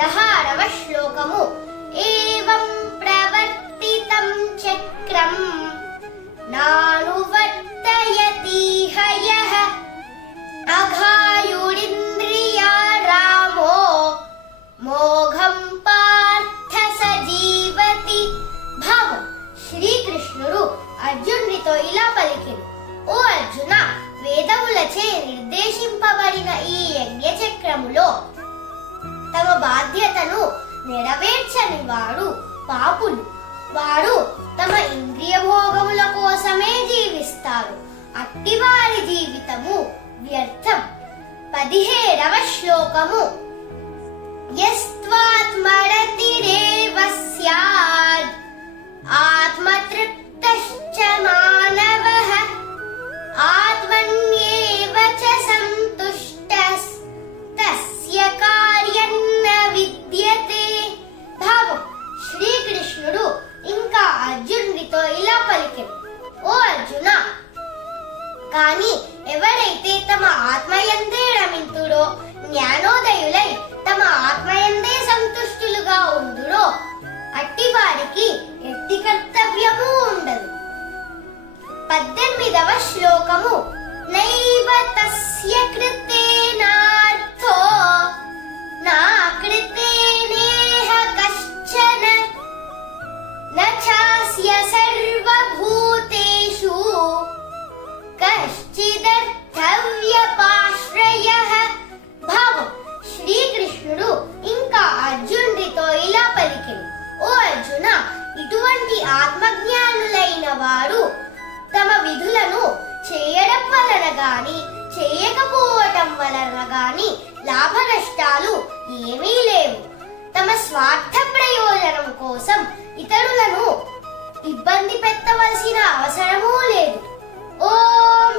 16వ శ్లోకము. ఏవం ప్రవర్తితం చక్రం నానువర్తయతి హయః అఘాయురింద్రియా రామో మోఘం పార్థ సజీవతి. భావం: శ్రీకృష్ణుడు అర్జునుడితో ఇలా పలికెను: ఓ అర్జున, వేదములచే నిర్దేశింపబడిన ఈ యజ్ఞ చక్రములో తమ బాధ్యతను నెరవేర్చని వారు పాపులు. వారు తమ ఇంద్రియ భోగముల కోసమే జీవిస్తారు. అట్టివారి జీవితము వ్యర్థం. 17వ శ్లోకము. యస్త్వాత్మరతిరేవ స్యాద్ ఆత్మతృప్తశ్చ మానవః ఆత్మన్యేవ చ సంతుష్టః తస్య కార్యం న విద్యతే. భావం: శ్రీకృష్ణుడు ఇంకా అర్జునుడితో ఇలా పలికెను: ఓ అర్జున, కానీ ఎవరైతే తమ ఆత్మయందే రమింతుడో, జ్ఞానోదయులై తమ ఆత్మయందే సంతుష్టులుగా ఉందురో, అట్టి వారికి ఎట్టి కర్తవ్యము ఉండదు. 18వ శ్లోకము. నైవ తస్య కృతేనార్థో నా కృతేనేహ కశ్చన న చాస్య సర్వభూతేషు కశ్చిదర్థవ్యపాశ్రయః. భావం: శ్రీకృష్ణుడు ఇంకా అర్జునుడితో ఇలా పలికెను: ఓ అర్జున, ఇటువంటి ఆత్మజ్ఞానులైన వారు తమ విధులను చేయడం వలన గాని చేయకపోవటం వలన గాని లాభ నష్టాలు ఏమీ లేవు. తమ స్వార్థ ప్రయోజనం కోసం ఇతరులను ఇబ్బంది పెట్టవలసిన అవసరమూ లేదు. ఓం